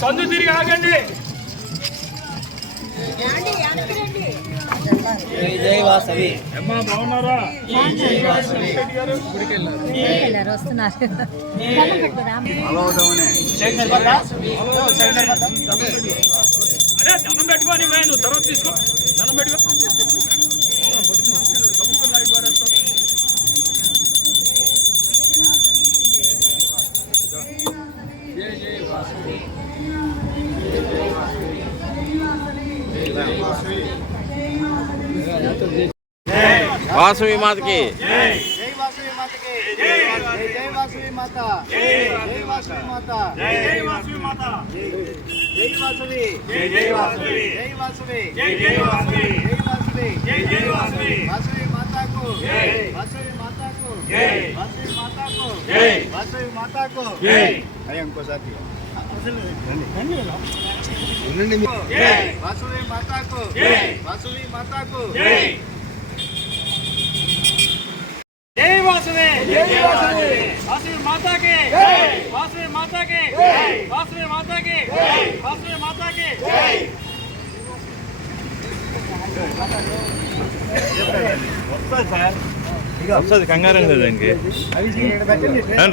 సందు తిరిగి ఆగండి. జై వాసవి. అమ్మా బాగున్నారా? అరే దండం పెట్టుకోని నువ్వు తర్వాత తీసుకో. దండం పెట్టుకో. వాసవి మాతకి జై వాసవి మాతకి జై వాసవి మాత జై వాసవి మాత జై వాసవి మాత జై వాసవి జై వాసవి జై వాసవి జై వాసవి జై వాసవి జై వాసవి వాసవి మాతాకు జై వాసవి మాతాకు జై వాసవి మాతాకు జై వాసవి మాతాకు జై అయ్యా ఇంకోసారి జై వాసవి మాతాకు జై వాసవి మాతాకు జై జై వాసవి జై వాసవి వాసవి మాతాకి జై వాసవి మాతాకి జై వాసవి మాతాకి జై వాసవి మాతాకి జై వస్తుంది సార్, వస్తుంది కంగారం కదా దానికి.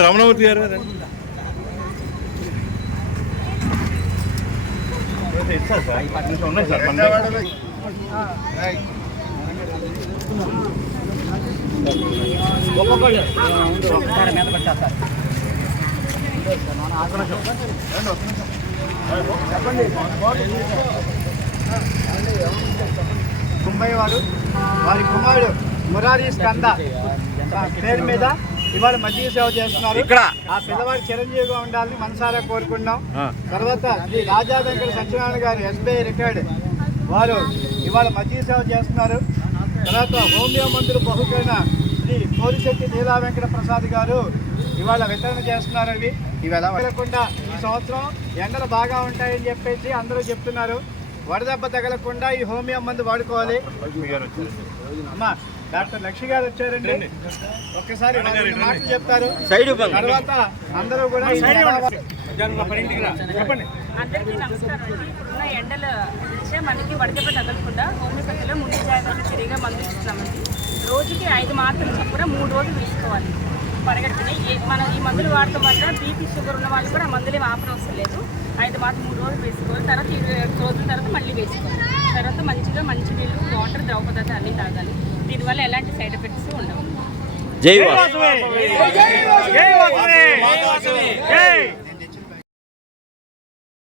రమణమూర్తి గారు ఇస్తారు సార్, ఉన్నాయి సార్. ఒక్కొక్కరు మీద పెట్టేస్తారు. కుంభయ్య వారు వారి కుమారుడు మురారి స్కంద పేరు మీద ఇవాళ మధ్య సేవ చేస్తున్నారు. ఇక్కడ ఆ పిల్లవాడి చిరంజీవిగా ఉండాలని మనసారా కోరుకున్నాం. తర్వాత శ్రీ రాజా వెంకట సత్యనారాయణ గారు ఎస్బీఐ రిటైర్డ్ వారు ఇవాళ మధ్య సేవ చేస్తున్నారు. తర్వాత హోమియో మందులు బహుకరణ శ్రీ కోరిశెట్టి లీలా వెంకట ప్రసాద్ గారు ఇవాళ వితరణ చేస్తున్నారు. ఇవి ఎలా వెళ్ళకుండా ఈ సంవత్సరం ఎండలు బాగా ఉంటాయని చెప్పేసి అందరూ చెప్తున్నారు. వడదెబ్బ తగలకుండా ఈ హోమియో మందు వాడుకోవాలి. అమ్మా డాక్టర్ లక్ష్మి గారు వచ్చారండి, ఒక్కసారి మాటలు చెప్తారు. తర్వాత అందరూ కూడా చెప్పండి. అందరికీ నమస్కారం అండి. ఇప్పుడున్న ఎండల నుంచే మనకి వడదెబ్బ తగలకుండా హోమియోపతిలో ముందు జాగ్రత్త చర్యగా మందులు ఇస్తున్నామండి. రోజుకి 5 మాత్రలు చొప్పున 3 రోజులు తీసుకోవాలి. పరగట్టుని మనం ఈ మందులు వాడటం వల్ల బీపీ షుగర్ ఉన్న వాళ్ళు కూడా ఆ మందులు ఆపనవసరం లేదు. 5 మాత్రం 3 రోజులు వేసుకోవాలి. తర్వాత 21 రోజుల తర్వాత మళ్ళీ వేసుకోవాలి. తర్వాత మంచిగా మంచి నీళ్ళు, వాటర్, ద్రవ పదార్థాలు అన్నీ తాగాలి. దీనివల్ల ఎలాంటి సైడ్ ఎఫెక్ట్స్ ఉండవు. జై వాసవి జై వాసవి జై వాసవి